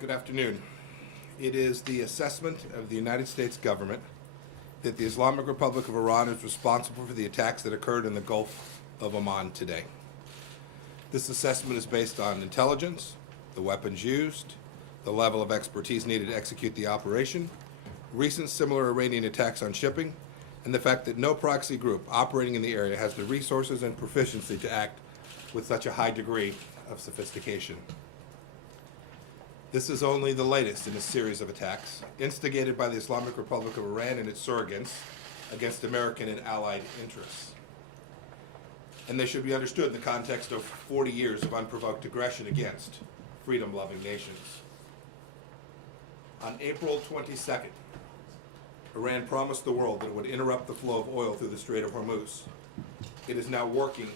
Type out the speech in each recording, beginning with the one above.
Good afternoon. It is the assessment of the United States government that the Islamic Republic of Iran is responsible for the attacks that occurred in the Gulf of Oman today. This assessment is based on intelligence, the weapons used, the level of expertise needed to execute the operation, recent similar Iranian attacks on shipping, and the fact that no proxy group operating in the area has the resources and proficiency to act with such a high degree of sophistication. This is only the latest in a series of attacks instigated by the Islamic Republic of Iran and its surrogates against American and allied interests. And they should be understood in the context of 40 years of unprovoked aggression against freedom-loving nations. On April 22nd, Iran promised the world that it would interrupt the flow of oil through the Strait of Hormuz. It is now working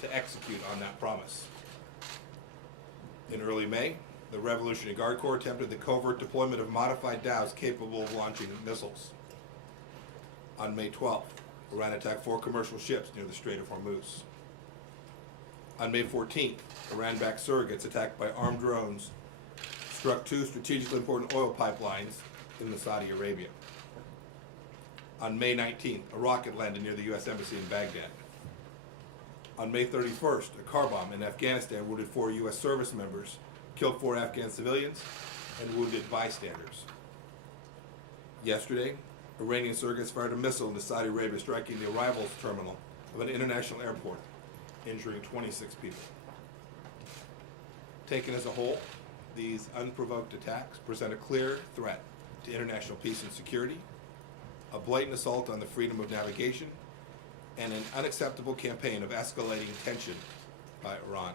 to execute on that promise. In early May, the Revolutionary Guard Corps attempted the covert deployment of modified dhows capable of launching missiles. On May 12th, Iran attacked 4 commercial ships near the Strait of Hormuz. On May 14th, Iran-backed surrogates attacked by armed drones struck 2 strategically important oil pipelines in Saudi Arabia. On May 19th, a rocket landed near the U.S. Embassy in Baghdad. On May 31st, a car bomb in Afghanistan wounded 4 U.S. service members, killed 4 Afghan civilians, and wounded bystanders. Yesterday, Iranian surrogates fired a missile into Saudi Arabia, striking the arrivals terminal of an international airport, injuring 26 people. Taken as a whole, these unprovoked attacks present a clear threat to international peace and security, a blatant assault on the freedom of navigation, and an unacceptable campaign of escalating tension by Iran.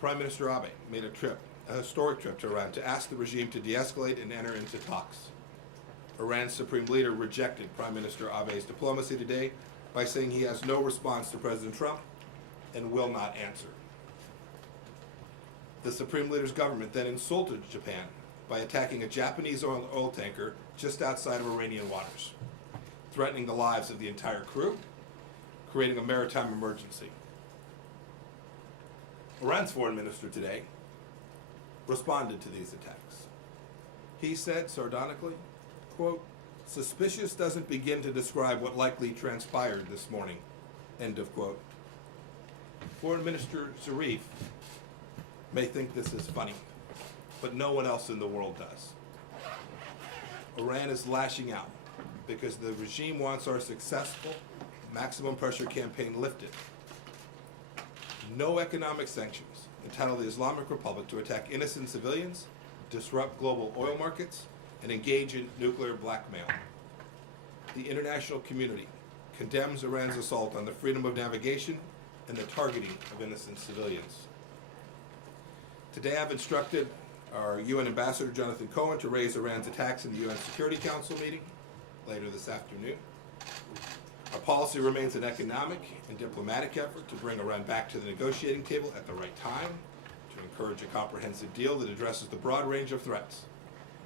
Prime Minister Abe made a historic trip to Iran to ask the regime to de-escalate and enter into talks. Iran's supreme leader rejected Prime Minister Abe's diplomacy today by saying he has no response to President Trump and will not answer. The supreme leader's government then insulted Japan by attacking a Japanese oil tanker just outside of Iranian waters, threatening the lives of the entire crew, creating a maritime emergency. Iran's foreign minister today responded to these attacks. He said sardonically, quote, "Suspicious doesn't begin to describe what likely transpired this morning," end of quote. Foreign Minister Zarif may think this is funny, but no one else in the world does. Iran is lashing out because the regime wants our successful maximum pressure campaign lifted. No economic sanctions entitle the Islamic Republic to attack innocent civilians, disrupt global oil markets, and engage in nuclear blackmail. The international community condemns Iran's assault on the freedom of navigation and the targeting of innocent civilians. Today I've instructed our UN Ambassador Jonathan Cohen to raise Iran's attacks in the UN Security Council meeting later this afternoon. Our policy remains an economic and diplomatic effort to bring Iran back to the negotiating table at the right time, to encourage a comprehensive deal that addresses the broad range of threats.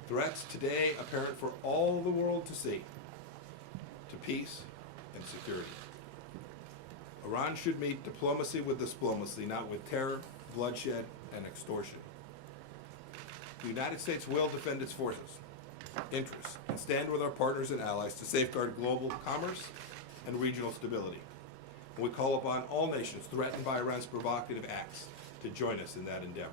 Threats today apparent for all the world to see, to peace and security. Iran should meet diplomacy with diplomacy, not with terror, bloodshed, and extortion. The United States will defend its forces, interests, and stand with our partners and allies to safeguard global commerce and regional stability. We call upon all nations threatened by Iran's provocative acts to join us in that endeavor.